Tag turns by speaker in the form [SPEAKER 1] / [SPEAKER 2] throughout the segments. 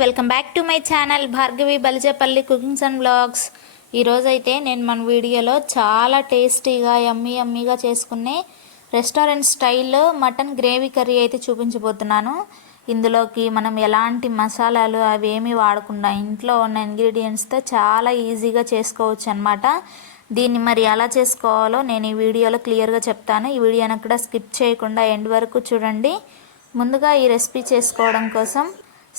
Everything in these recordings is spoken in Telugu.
[SPEAKER 1] Welcome back to my channel Bhargavi Balijapalli cookings and blogs. ఈరోజైతే నేను మన వీడియోలో చాలా టేస్టీగా యమ్మీ యమ్మీగా చేసుకునే రెస్టారెంట్ స్టైల్లో మటన్ గ్రేవీ కర్రీ అయితే చూపించబోతున్నాను. ఇందులోకి మనం ఎలాంటి మసాలాలు అవి ఏమీ వాడకుండా ఇంట్లో ఉన్న ఇంగ్రీడియంట్స్తో చాలా ఈజీగా చేసుకోవచ్చు అనమాట దీన్ని మరి ఎలా చేసుకోవాలో నేను ఈ వీడియోలో క్లియర్గా చెప్తాను. ఈ వీడియోని కూడా స్కిప్ చేయకుండా ఎండ్ వరకు చూడండి. ముందుగా ఈ రెసిపీ చేసుకోవడం కోసం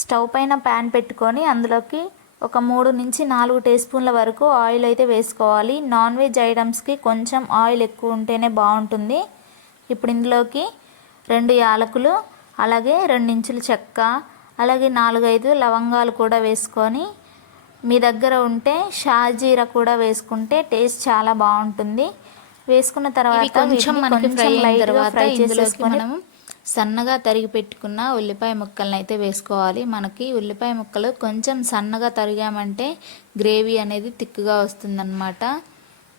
[SPEAKER 1] స్టవ్ పైన ప్యాన్ పెట్టుకొని అందులోకి ఒక మూడు నుంచి నాలుగు టీ స్పూన్ల వరకు ఆయిల్ అయితే వేసుకోవాలి. నాన్ వెజ్ ఐటమ్స్కి కొంచెం ఆయిల్ ఎక్కువ ఉంటేనే బాగుంటుంది. ఇప్పుడు ఇందులోకి రెండు యాలకులు అలాగే రెండు ఇంచుల చెక్క అలాగే నాలుగైదు లవంగాలు కూడా వేసుకొని మీ దగ్గర ఉంటే షాజీరా కూడా వేసుకుంటే టేస్ట్ చాలా బాగుంటుంది. వేసుకున్న తర్వాత
[SPEAKER 2] కొంచెం మనకి ఫ్రై అయిన
[SPEAKER 1] లైట్గా
[SPEAKER 2] తర్వాత
[SPEAKER 1] ఫ్రై
[SPEAKER 2] ఇందులోకి
[SPEAKER 1] చేసేసుకొని
[SPEAKER 2] మనం సన్నగా తరిగి పెట్టుకున్న ఉల్లిపాయ ముక్కలను అయితే వేసుకోవాలి. మనకి ఉల్లిపాయ ముక్కలు కొంచెం సన్నగా తరిగామంటే గ్రేవీ అనేది తిక్కుగా వస్తుందన్నమాట.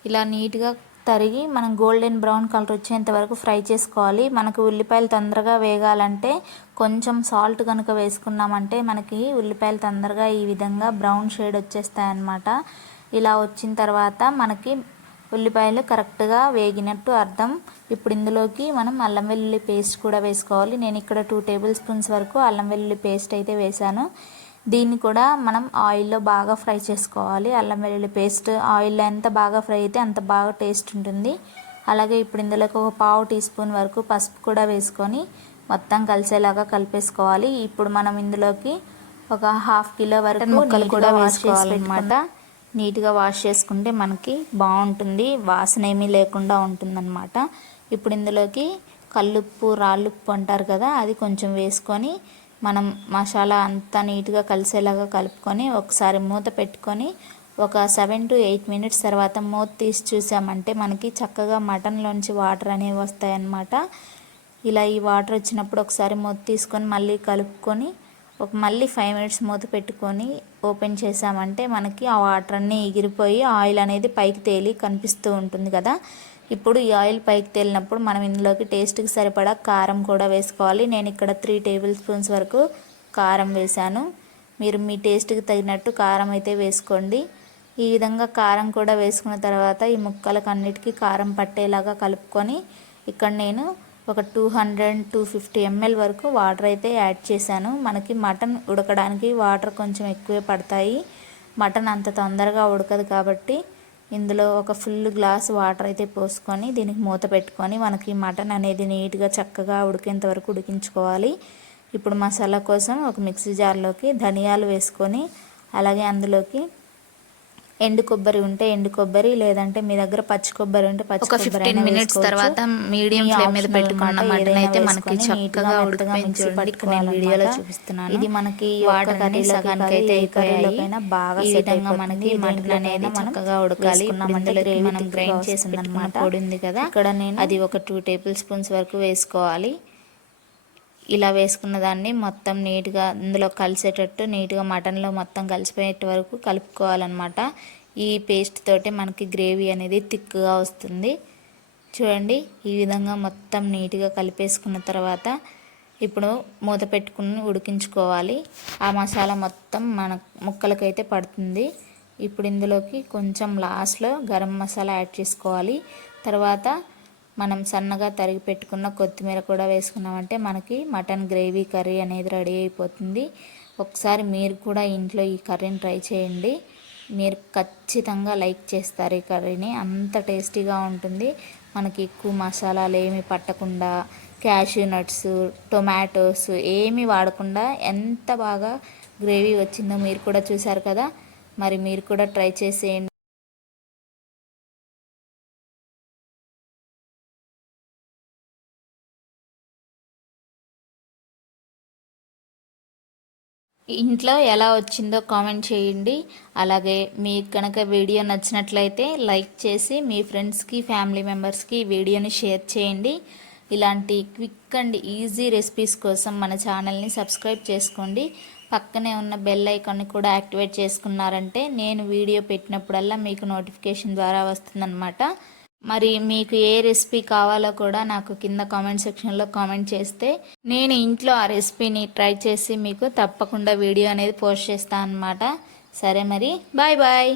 [SPEAKER 2] ఇలా నీట్గా తరిగి మనం గోల్డెన్ బ్రౌన్ కలర్ వచ్చేంత వరకు ఫ్రై చేసుకోవాలి. మనకు ఉల్లిపాయలు తొందరగా వేగాలంటే కొంచెం సాల్ట్ కనుక వేసుకున్నామంటే మనకి ఉల్లిపాయలు తొందరగా ఈ విధంగా బ్రౌన్ షేడ్ వచ్చేస్తాయన్నమాట. ఇలా వచ్చిన తర్వాత మనకి ఉల్లిపాయలు కరెక్ట్గా వేగినట్టు అర్థం. ఇప్పుడు ఇందులోకి మనం అల్లం వెల్లుల్లి పేస్ట్ కూడా వేసుకోవాలి. నేను ఇక్కడ టూ టేబుల్ స్పూన్స్ వరకు అల్లం వెల్లుల్లి పేస్ట్ అయితే వేశాను. దీన్ని కూడా మనం ఆయిల్లో బాగా ఫ్రై చేసుకోవాలి. అల్లం వెల్లుల్లి పేస్ట్ ఆయిల్లో ఎంత బాగా ఫ్రై అయితే అంత బాగా టేస్ట్ ఉంటుంది. అలాగే ఇప్పుడు ఇందులోకి ఒక పావు టీ స్పూన్ వరకు పసుపు కూడా వేసుకొని మొత్తం కలిసేలాగా కలిపేసుకోవాలి. ఇప్పుడు మనం ఇందులోకి ఒక హాఫ్ కిలో వరకు ముక్కలు కూడా వేసుకోవాలన్నమాట. నీట్గా వాష్ చేసుకుంటే మనకి బాగుంటుంది. వాసన ఏమీ లేకుండా ఉంటుందన్నమాట. ఇప్పుడు ఇందులోకి కల్లుప్పు రాళ్ళుప్పు అంటారు కదా అది కొంచెం వేసుకొని మనం మసాలా అంతా నీట్గా కలిసేలాగా కలుపుకొని ఒకసారి మూత పెట్టుకొని ఒక సెవెన్ టు ఎయిట్ మినిట్స్ తర్వాత మూత తీసి చూసామంటే మనకి చక్కగా మటన్లోంచి వాటర్ అనేవి వస్తాయన్నమాట. ఇలా ఈ వాటర్ వచ్చినప్పుడు ఒకసారి మూత తీసుకొని మళ్ళీ కలుపుకొని ఒక మళ్ళీ ఫైవ్ మినిట్స్ మూత పెట్టుకొని ఓపెన్ చేసామంటే మనకి ఆ వాటర్ అన్నీ ఎగిరిపోయి ఆయిల్ అనేది పైకి తేలి కనిపిస్తూ ఉంటుంది కదా. ఇప్పుడు ఈ ఆయిల్ పైకి తేలినప్పుడు మనం ఇందులోకి టేస్ట్కి సరిపడా కారం కూడా వేసుకోవాలి. నేను ఇక్కడ త్రీ టేబుల్ స్పూన్స్ వరకు కారం వేశాను. మీరు మీ టేస్ట్కి తగినట్టు కారం అయితే వేసుకోండి. ఈ విధంగా కారం కూడా వేసుకున్న తర్వాత ఈ ముక్కలకు అన్నిటికీ కారం పట్టేలాగా కలుపుకొని ఇక్కడ నేను ఒక two hundred two fifty ml వరకు వాటర్ అయితే యాడ్ చేశాను. మనకి మటన్ ఉడకడానికి వాటర్ కొంచెం ఎక్కువే పడతాయి. మటన్ అంత తొందరగా ఉడకదు కాబట్టి ఇందులో ఒక ఫుల్ గ్లాస్ వాటర్ అయితే పోసుకొని దీనికి మూత పెట్టుకొని మనకి మటన్ అనేది నీట్గా చక్కగా ఉడికేంత వరకు ఉడికించుకోవాలి. ఇప్పుడు మసాలా కోసం ఒక మిక్సీ జార్లోకి ధనియాలు వేసుకొని అలాగే అందులోకి ఎండు కొబ్బరి ఉంటే ఎండు కొబ్బరి లేదంటే మీ దగ్గర పచ్చి కొబ్బరి ఉంటే పచ్చి
[SPEAKER 1] ఒక
[SPEAKER 2] కొబ్బరి
[SPEAKER 1] ఫిఫ్టీన్ మినిట్స్. తర్వాత మీడియం ఫ్లేమ్ మీద పెట్టుకున్న. మటన్ అయితే మనకి చక్కగా ఉడికిపోయింది
[SPEAKER 2] పట్టుకోవాలన్నమాట.
[SPEAKER 1] వీడియోలో చూపిస్తున్నాను
[SPEAKER 2] ఇది మనకి కర్రీలోకి
[SPEAKER 1] సగానికి అయితే
[SPEAKER 2] బాగా
[SPEAKER 1] ఈ విధంగా. మనకి మటన్ అనేది చక్కగా ఉడకాలి
[SPEAKER 2] gravy
[SPEAKER 1] మనం గ్రైండ్ చేసిన
[SPEAKER 2] వస్తుందన్నమాట.
[SPEAKER 1] పొడి ఉంది కదా
[SPEAKER 2] ఇక్కడ నేను
[SPEAKER 1] అది ఒక టూ టేబుల్ స్పూన్స్ వరకు వేసుకోవాలి ఇలా వేసుకున్న దాన్ని మొత్తం నీట్గా ఇందులో కలిసేటట్టు నీట్గా మటన్లో మొత్తం కలిసిపోయేట వరకు కలుపుకోవాలన్నమాట. ఈ పేస్ట్ తోటి మనకి గ్రేవీ అనేది థిక్గా వస్తుంది. చూడండి ఈ విధంగా మొత్తం నీట్గా కలిపేసుకున్న తర్వాత ఇప్పుడు మూత పెట్టుకుని ఉడికించుకోవాలి. ఆ మసాలా మొత్తం మన ముక్కలకైతే పడుతుంది. ఇప్పుడు ఇందులోకి కొంచెం లాస్ట్లో గరం మసాలా యాడ్ చేసుకోవాలి. తర్వాత మనం సన్నగా తరిగి పెట్టుకున్న కొత్తిమీర కూడా వేసుకున్నామంటే మనకి మటన్ గ్రేవీ కర్రీ అనేది రెడీ అయిపోతుంది. ఒకసారి మీరు కూడా ఇంట్లో ఈ కర్రీని ట్రై చేయండి. మీరు ఖచ్చితంగా లైక్ చేస్తారు ఈ కర్రీని. అంత టేస్టీగా ఉంటుంది. మనకి ఎక్కువ మసాలాలు ఏమి పట్టకుండా క్యాష్యూ నట్స్ టొమాటోస్ ఏమి వాడకుండా ఎంత బాగా గ్రేవీ వచ్చిందో మీరు కూడా చూసారు కదా. మరి మీరు కూడా ట్రై చేసేయండి. ఇంట్లో ఎలా వచ్చిందో కామెంట్ చేయండి. అలాగే మీకు కనుక వీడియో నచ్చినట్లయితే లైక్ చేసి మీ ఫ్రెండ్స్కి ఫ్యామిలీ మెంబర్స్కి వీడియోని షేర్ చేయండి. ఇలాంటి క్విక్ అండ్ ఈజీ రెసిపీస్ కోసం మన ఛానల్ని సబ్స్క్రైబ్ చేసుకోండి. పక్కనే ఉన్న బెల్ ఐకాన్ని కూడా యాక్టివేట్ చేసుకున్నారంటే నేను వీడియో పెట్టినప్పుడల్లా మీకు నోటిఫికేషన్ ద్వారా వస్తుందన్నమాట. మరి మీకు ఏ రెసిపీ కావాలో కూడా నాకు కింద కామెంట్ సెక్షన్లో కామెంట్ చేస్తే నేను ఇంట్లో ఆ రెసిపీని ట్రై చేసి మీకు తప్పకుండా వీడియో అనేది పోస్ట్ చేస్తాను అనమాట సరే మరి బాయ్ బాయ్